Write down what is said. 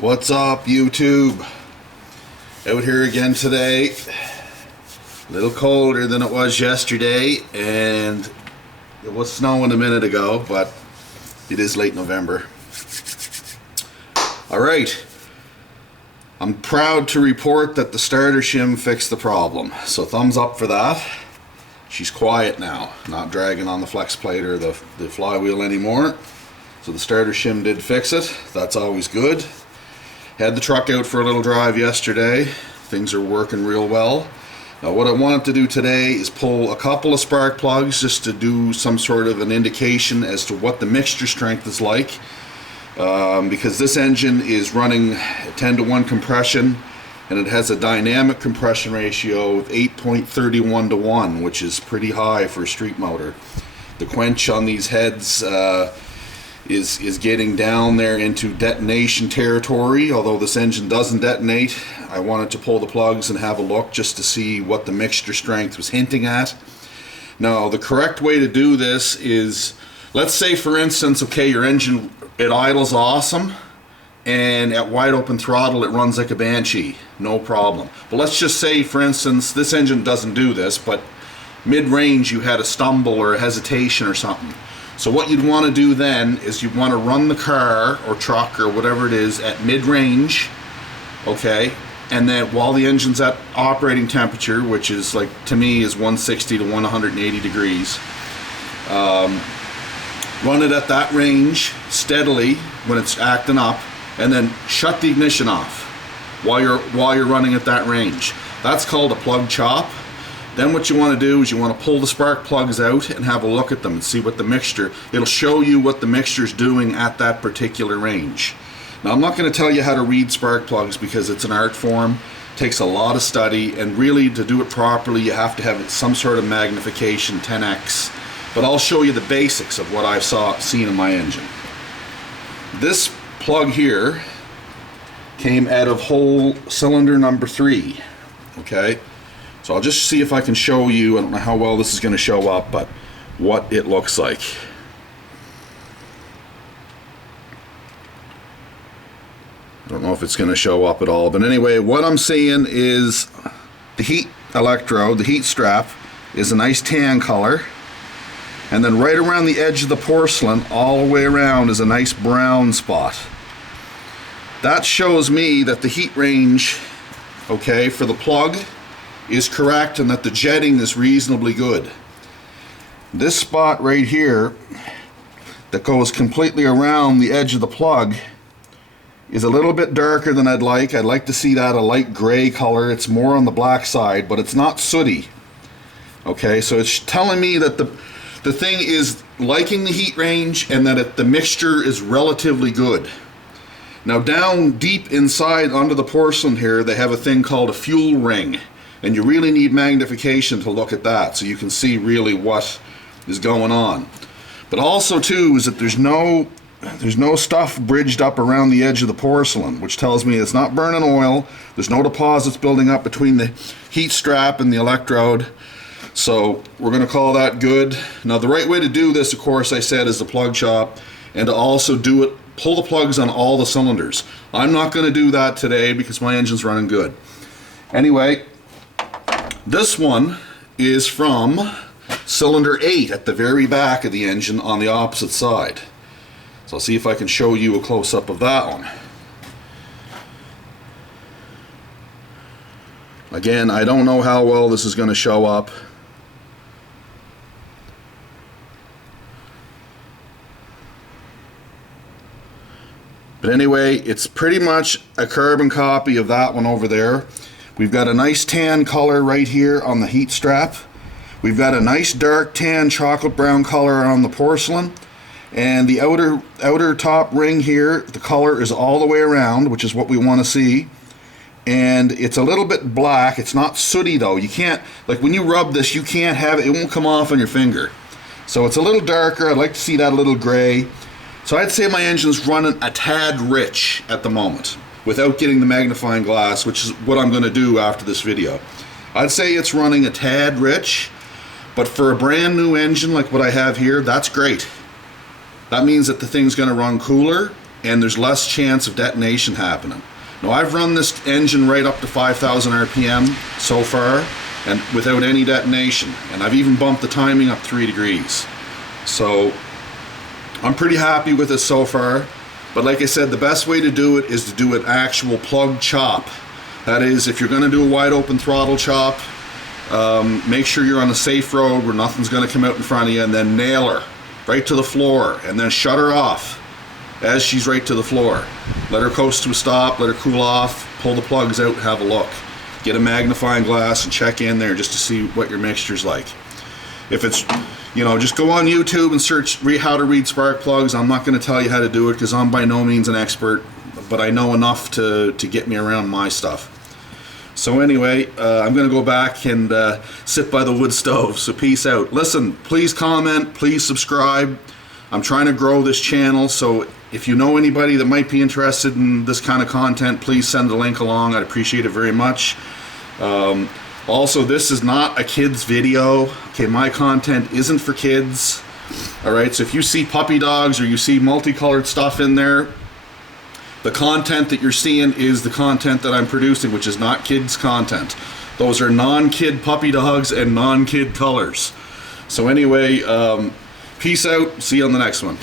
What's up, YouTube? Out here again today. A little colder than it was yesterday, and it was snowing a minute ago, but it is late November. Alright, I'm proud to report that the starter shim fixed the problem, so thumbs up for that. She's quiet now, not dragging on the flex plate or the flywheel anymore. So the starter shim did fix it. That's always good. Had the truck out for a little drive yesterday. Things are working real well. Now what I wanted to do today is pull a couple of spark plugs just to do some sort of an indication as to what the mixture strength is like. Because this engine is running 10-to-1 compression, and it has a dynamic compression ratio of 8.31 to 1, which is pretty high for a street motor. The quench on these heads is getting down there into detonation territory. Although this engine doesn't detonate, I wanted to pull the plugs and have a look just to see what the mixture strength was hinting at. Now the correct way to do this is, let's say for instance, okay, your engine, it idles awesome, and at wide open throttle it runs like a banshee, no problem. But let's just say for instance this engine doesn't do this, but mid-range you had a stumble or a hesitation or something. So what you'd want to do then is you'd want to run the car or truck or whatever it is at mid-range, okay, and then while the engine's at operating temperature, which is like, to me, is 160 to 180 degrees, run it at that range steadily when it's acting up, and then shut the ignition off while you're running at that range. That's called a plug chop. Then what you want to do is you want to pull the spark plugs out and have a look at them and see what the mixture, it'll show you what the mixture's doing at that particular range. Now I'm not going to tell you how to read spark plugs because it's an art form, it takes a lot of study, and really to do it properly you have to have some sort of magnification 10x, but I'll show you the basics of what I've seen in my engine. This plug here came out of hole cylinder number 3, okay? So I'll just see if I can show you, I don't know how well this is going to show up, but what it looks like. I don't know if it's going to show up at all, but anyway, what I'm seeing is the heat electrode, the heat strap, is a nice tan color, and then right around the edge of the porcelain, all the way around, is a nice brown spot. That shows me that the heat range, okay, for the plug is correct and that the jetting is reasonably good. This spot right here that goes completely around the edge of the plug is a little bit darker than I'd like. I'd like to see that a light gray color. It's more on the black side, but it's not sooty. Okay, so it's telling me that the thing is liking the heat range and that the mixture is relatively good. Now down deep inside under the porcelain here, they have a thing called a fuel ring. And you really need magnification to look at that so you can see really what is going on. But also too is that there's no stuff bridged up around the edge of the porcelain, which tells me it's not burning oil. There's no deposits building up between the heat strap and the electrode. So we're going to call that good. Now the right way to do this, of course, I said, is the plug chop, and to also do it, pull the plugs on all the cylinders. I'm not going to do that today because my engine's running good. Anyway, this one is from cylinder 8 at the very back of the engine on the opposite side. So I'll see if I can show you a close-up of that one. Again, I don't know how well this is going to show up. But anyway, it's pretty much a carbon copy of that one over there. We've got a nice tan color right here on the heat strap. We've got a nice dark tan chocolate brown color on the porcelain. And the outer top ring here, the color is all the way around, which is what we want to see. And it's a little bit black. It's not sooty though. You can't, like when you rub this, you can't have it, it won't come off on your finger. So it's a little darker. I'd like to see that a little gray. So I'd say my engine's running a tad rich at the moment, without getting the magnifying glass, which is what I'm going to do after this video. I'd say it's running a tad rich, but for a brand new engine like what I have here, that's great. That means that the thing's going to run cooler, and there's less chance of detonation happening. Now I've run this engine right up to 5,000 RPM so far, and without any detonation, and I've even bumped the timing up 3 degrees. So I'm pretty happy with it so far, but like I said, the best way to do it is to do an actual plug chop. That is, if you're going to do a wide open throttle chop, make sure you're on a safe road where nothing's going to come out in front of you, and then nail her right to the floor, and then shut her off as she's right to the floor. Let her coast to a stop, let her cool off, pull the plugs out, have a look. Get a magnifying glass and check in there just to see what your mixture's like. If it's, you know, just go on YouTube and search how to read spark plugs. I'm not going to tell you how to do it because I'm by no means an expert, but I know enough to get me around my stuff. So anyway, I'm going to go back and sit by the wood stove. So peace out. Listen, please comment, please subscribe. I'm trying to grow this channel, so if you know anybody that might be interested in this kind of content, please send a link along. I'd appreciate it very much. Also, this is not a kid's video. Okay, my content isn't for kids. All right, so if you see puppy dogs or you see multicolored stuff in there, the content that you're seeing is the content that I'm producing, which is not kids' content. Those are non-kid puppy dogs and non-kid colors. So anyway, peace out. See you on the next one.